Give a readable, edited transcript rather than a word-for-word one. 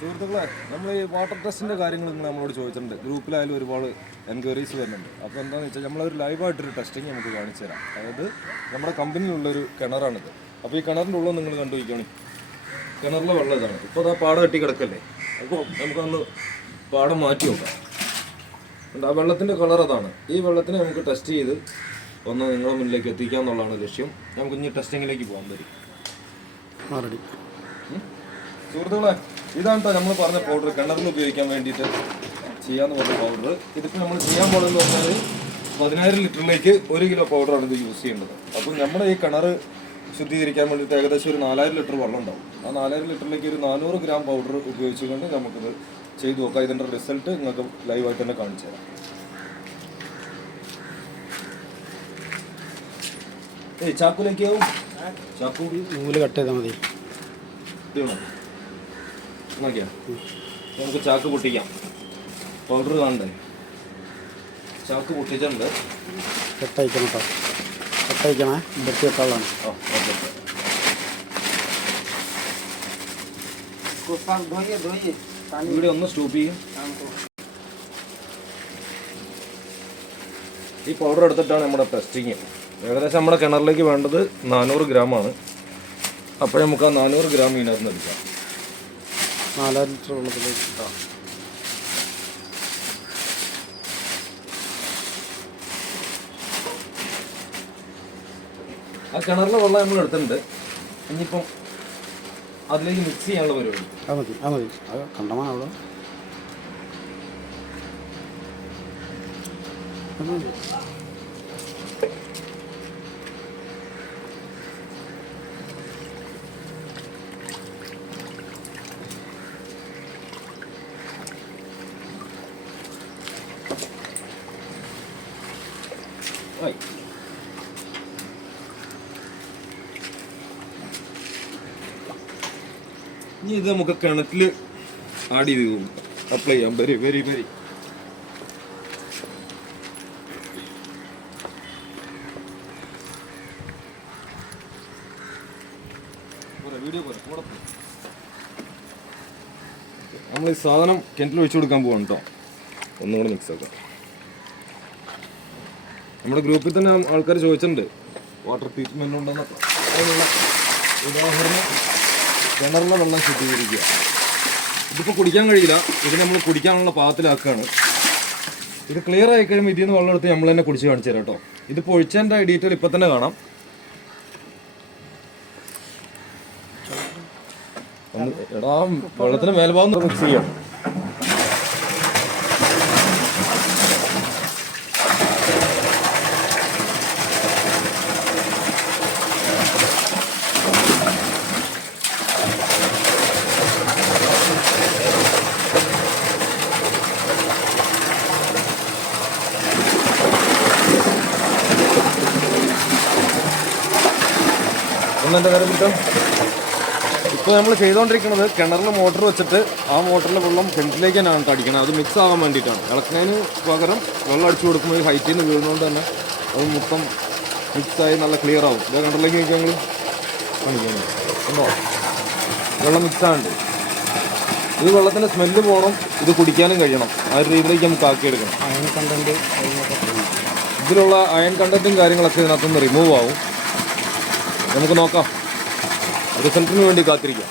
സുഹൃത്തുക്കളെ, നമ്മൾ ഈ വാട്ടർ ടെസ്റ്റിൻ്റെ കാര്യങ്ങൾ നിങ്ങൾ നമ്മളോട് ചോദിച്ചിട്ടുണ്ട്. ഗ്രൂപ്പിലായാലും ഒരുപാട് എൻക്വയറീസ് വരുന്നുണ്ട്. അപ്പോൾ എന്താണെന്ന് വെച്ചാൽ നമ്മളൊരു ലൈവായിട്ടൊരു ടെസ്റ്റിങ് നമുക്ക് കാണിച്ചു തരാം. അതായത് നമ്മുടെ കമ്പനിയിലുള്ളൊരു കിണറാണിത്. അപ്പോൾ ഈ കിണറിൻ്റെ ഉള്ളിൽ നിങ്ങൾ കണ്ടുപിടിക്കണം. കിണറിലെ വെള്ളം ഇതാണ്. ഇപ്പോൾ അതാ പാടം കെട്ടി കിടക്കല്ലേ. അപ്പോൾ നമുക്കൊന്ന് പാടം മാറ്റി നോക്കാം. ആ വെള്ളത്തിൻ്റെ കളർ അതാണ്. ഈ വെള്ളത്തിനെ നമുക്ക് ടെസ്റ്റ് ചെയ്ത് ഒന്ന് നിങ്ങളുടെ മുന്നിലേക്ക് എത്തിക്കുക എന്നുള്ളതാണ് ലക്ഷ്യം. നമുക്ക് ഇനി ടെസ്റ്റിങ്ങിലേക്ക് പോകാൻ പറ്റും. സുഹൃത്തുക്കളെ, ഇതാണ് കേട്ടോ നമ്മൾ പറഞ്ഞ പൗഡർ, കിണറിൽ ഉപയോഗിക്കാൻ വേണ്ടിയിട്ട് ചെയ്യാമെന്ന് പറഞ്ഞ പൗഡർ. ഇതിപ്പോൾ നമ്മൾ ചെയ്യാൻ പോകുന്നതെന്ന് പറഞ്ഞാൽ 10,000 ലിറ്ററിലേക്ക് 1 കിലോ പൗഡറാണ് ഇത് യൂസ് ചെയ്യേണ്ടത്. അപ്പം നമ്മുടെ ഈ കിണർ ശുദ്ധീകരിക്കാൻ വേണ്ടിയിട്ട് ഏകദേശം ഒരു 4000 ലിറ്റർ വെള്ളം ഉണ്ടാവും. ആ 4000 ലിറ്ററിലേക്ക് ഒരു 400 ഗ്രാം പൗഡർ ഉപയോഗിച്ചുകൊണ്ട് നമുക്കിത് ചെയ്ത് നോക്കാം. ഇതിൻ്റെ റിസൾട്ട് നിങ്ങൾക്ക് ലൈവായിട്ട് തന്നെ കാണിച്ചു തരാം. ചാക്കുലേക്കാവും ചാക്കു നൂല് കട്ട് ചെയ്താൽ മതി. നോക്കിയാ നമുക്ക് ചാക്ക് പൊട്ടിക്കാം. പൗഡർ കാണണ്ടേ? ചാക്ക് പൊട്ടിച്ചിട്ടുണ്ട്. കെട്ടയക്കണം കേട്ടോ, കെട്ടയക്കണേ. ഇടത്തി വെക്കാനുള്ളതാണ്. ഇവിടെ ഒന്ന് സ്റ്റോപ്പ് ചെയ്യും. ഈ പൗഡർ എടുത്തിട്ടാണ് നമ്മുടെ ടെസ്റ്റിങ്. ഏകദേശം നമ്മുടെ കിണറിലേക്ക് വേണ്ടത് 400 ഗ്രാമാണ്. അപ്പോൾ നമുക്ക് ആ 400 ഗ്രാം ഇതിനകത്ത് നിന്ന് എടുക്കാം. 4000 ലിറ്റർ വെള്ളത്തിലേക്ക് ഇട്ടാം. ആ കിണറിലെ വെള്ളം നമ്മൾ എടുത്തിട്ടുണ്ട്. ഇനിയിപ്പം അതിലേക്ക് മിക്സ് ചെയ്യാനുള്ള പരിപാടി. അത് മതി, അത് മതി. അത് കണ്ടമാനവിടെ ഇനി ഇത് നമുക്ക് കിണറ്റിൽ ആഡ് ചെയ്ത് അപ്ലൈ ചെയ്യാം. വെരി വെരി വെരി നമ്മൾ ഈ സാധനം കിണറ്റിൽ ഒഴിച്ചു കൊടുക്കാൻ പോവാണ് കേട്ടോ. ഒന്നുകൂടെ മിക്സ് ആക്കാം. നമ്മുടെ ഗ്രൂപ്പിൽ തന്നെ ആൾക്കാർ ചോദിച്ചിട്ടുണ്ട് വാട്ടർ ട്രീറ്റ്മെന്റ് ഉണ്ടെന്നൊക്കെ. അതിനുള്ള ഉദാഹരണം കിണറിലെ വെള്ളം ശുദ്ധീകരിക്കുക. ഇതിപ്പോൾ കുടിക്കാൻ കഴിയില്ല. ഇത് നമ്മൾ കുടിക്കാനുള്ള പാകത്തിലാക്കുകയാണ്. ഇത് ക്ലിയർ ആയി കഴിയുമ്പോൾ ഇതിൽ നിന്ന് വെള്ളം എടുത്ത് നമ്മൾ തന്നെ കുടിച്ച് കാണിച്ചു തരാം കേട്ടോ. ഇതിപ്പോൾ ഒഴിച്ചതിൻ്റെ ഡീറ്റെയിൽ ഇപ്പം തന്നെ കാണാം. എടാ, വെള്ളത്തിന് മേൽഭാഗം മിക്സ് ചെയ്യാം. ഒന്നെൻ്റെ കാര്യം കിട്ടും. ഇപ്പോൾ നമ്മൾ ചെയ്തുകൊണ്ടിരിക്കുന്നത് കിണറിൽ മോട്ടർ വെച്ചിട്ട് ആ മോട്ടറിലെ വെള്ളം കിണറ്റിലേക്ക് തന്നെയാണ് അടിക്കണം. അത് മിക്സ് ആകാൻ വേണ്ടിയിട്ടാണ്. ഇളക്കുന്നതിന് പകരം വെള്ളം അടിച്ചു കൊടുക്കുമ്പോൾ ഈ ഹൈറ്റിൽ നിന്ന് വീഴുന്നതുകൊണ്ട് തന്നെ അത് മൊത്തം മിക്സായി നല്ല ക്ലിയർ ആവും. ഇതേ കിണറിലേക്ക് നോക്കിയാൽ കാണിക്കുന്നു എന്നോ വെള്ളം മിക്സാകുന്നുണ്ട്. ഇത് വെള്ളത്തിൻ്റെ സ്മെല്ല് പോകണം, ഇത് കുടിക്കാനും കഴിയണം. ആ ഒരു രീതിയിലേക്ക് നമുക്ക് ആക്കിയെടുക്കണം. അയൺ കണ്ടന്റ് ഇതിലുള്ള അയൺ കണ്ടന്റും കാര്യങ്ങളൊക്കെ ഇതിനകത്തുനിന്ന് റിമൂവ് ആവും. നമുക്ക് നോക്കാം. റിസൾട്ടിന് വേണ്ടി കാത്തിരിക്കാം.